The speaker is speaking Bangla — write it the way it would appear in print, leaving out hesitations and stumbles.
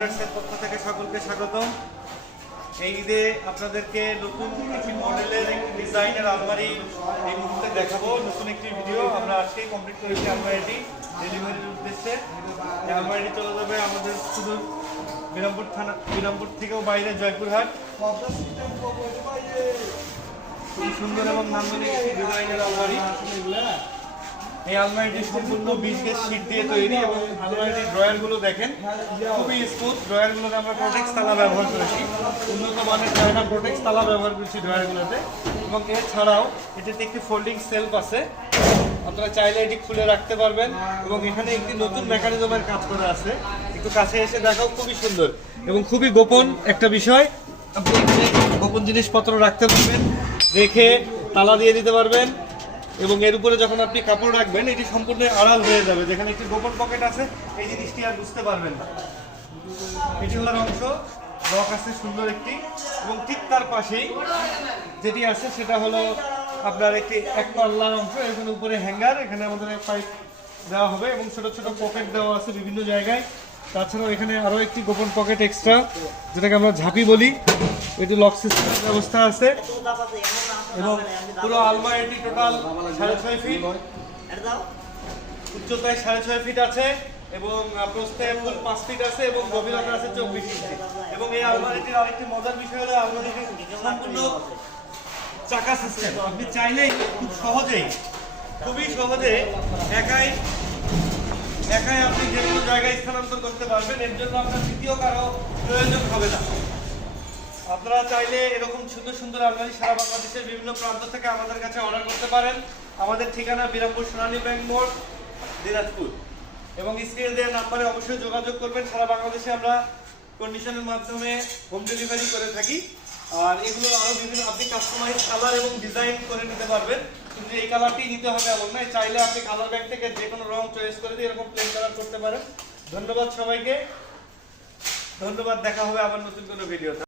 পক্ষ থেকে সকলকে স্বাগতম। এই ঈদে আপনাদেরকে নতুন একটি মডেলের একটি ডিজাইনের আলমারি এই মুহূর্তে দেখাবো। নতুন একটি ভিডিও আমরা আজকেই কমপ্লিট করেছি আলমারিটি ডেলিভারির উদ্দেশ্যে। এই আলমারিটি চলে যাবে আমাদের শুধু বিরামপুর থেকেও বাইরে জয়পুরহাট। খুব সুন্দর এবং নান্দনিক একটি ডিজাইনের আলমারি। এই আলমারিটি সম্পূর্ণ 20 গেজ শীট দিয়ে তৈরি এবং আলমারিটির ড্রয়ারগুলো দেখেন খুবই স্মুথ। ড্রয়ারগুলোতে আমরা প্রোটেক্স তালা ব্যবহার করেছি, উন্নত মানের চায়না প্রোটেক্স তালা ব্যবহার করেছি ড্রয়ারগুলোতে। এবং এছাড়াও এটিতে একটি ফোল্ডিং সেলফ আছে, আপনারা চাইলে এটি খুলে রাখতে পারবেন। এবং এখানে একটি নতুন মেকানিজমের কাজ করা আছে, একটু কাছে এসে দেখাও, খুবই সুন্দর এবং খুবই গোপন একটা বিষয়। আপনি এখানে গোপন জিনিসপত্র রাখতে পারবেন, রেখে তালা দিয়ে দিতে পারবেন। এবং এর উপরে যখন আপনি কাপড় রাখবেন এটি সম্পূর্ণ আড়াল হয়ে যাবে। যেখানে একটি গোপন পকেট আছে এই জিনিসটি আর বুঝতে পারবেন না। এটি হলো অংশ লক আছে সুন্দর একটি, এবং ঠিক তার পাশেই যেটি আছে সেটা হলো আপনার একটি এক পাল্লার অংশ। এখানে উপরে হ্যাঙ্গার, এখানে আমাদের পাইপ দেওয়া হবে এবং ছোট ছোট পকেট দেওয়া আছে বিভিন্ন জায়গায়। তাছাড়াও এখানে আরও একটি গোপন পকেট এক্সট্রা, যেটাকে আমরা ঝাঁপি বলি। এটি লক সিস্টেমের ব্যবস্থা আছে এবং পুরো আলমারিটি টোটাল 6.5 ফিট উচ্চতায় 6.5 ফিট আছে এবং প্রস্থে ফুল 5 ফিট আছে এবং গভীরতা আছে 24 ইঞ্চি। এবং এই আলমারিটির আরেকটি মজার বিষয় হলো আলমারিটি সম্পূর্ণ চাকা সিস্টেম। আপনি চাইলেই খুবই সহজে একাই আপনি যে কোনো জায়গায় স্থানান্তর করতে পারবেন। এর জন্য আপনার দ্বিতীয় কারো প্রয়োজন হবে না। আপনারা চাইলে এরকম সুন্দর সুন্দর আলমারি সারা বাংলাদেশের বিভিন্ন প্রান্ত থেকে আমাদের কাছে অর্ডার করতে পারেন। আমাদের ঠিকানা বিরামপুর সোনালী ব্যাংক মোড়, দিনাজপুর। এবং স্ক্রিনে দেওয়া নাম্বারে অবশ্যই যোগাযোগ করবেন। সারা বাংলাদেশে আমরা কন্ডিশনের মাধ্যমে হোম ডেলিভারি করে থাকি। আর এগুলো আরও বিভিন্ন আপনি কাস্টমাইজ কালার এবং ডিজাইন করে নিতে পারবেন। কিন্তু এই কালারটি নিতে হবে এমন নয়, চাইলে আপনি কালার ব্যাংক থেকে যে কোনো রং চয়েস করে দিয়ে এরকম প্লেন কালার করতে পারেন। ধন্যবাদ সবাইকে, ধন্যবাদ। দেখা হবে আবার নতুন কোনো ভিডিও।